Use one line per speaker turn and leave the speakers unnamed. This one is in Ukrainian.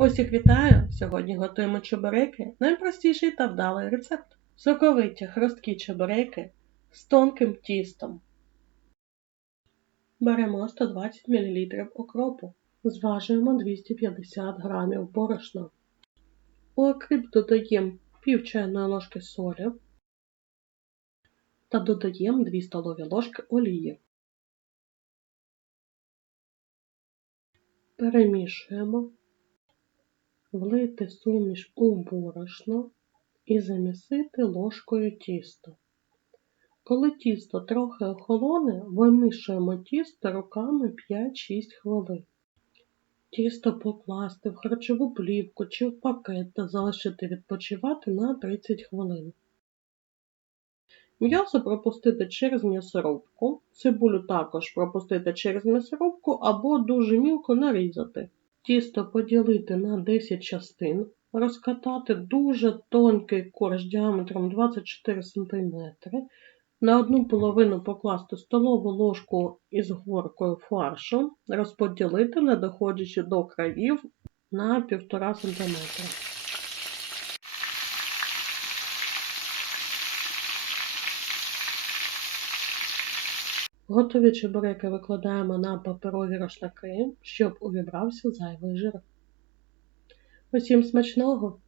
Усіх вітаю! Сьогодні готуємо чебуреки. Найпростіший та вдалий рецепт. Соковиті хрусткі чебуреки з тонким тістом. Беремо 120 мл окропу. Зважуємо 250 г борошна. У окріп додаємо пів чайної ложки солі та додаємо 2 столові ложки олії. Перемішуємо, влити суміш у борошно і замісити ложкою тісто. Коли тісто трохи охолоне, вимішуємо тісто руками 5-6 хвилин. Тісто покласти в харчову плівку чи в пакет та залишити відпочивати на 30 хвилин. М'ясо пропустити через м'ясорубку, цибулю також пропустити через м'ясорубку або дуже мілко нарізати. Тісто поділити на 10 частин, розкатати дуже тонкий корж діаметром 24 см, на одну половину покласти столову ложку із горкою фаршу, розподілити, не доходячи до країв на 1,5 см. Готові чебуреки викладаємо на паперові рушники, щоб увібрався зайвий жир. Усім смачного!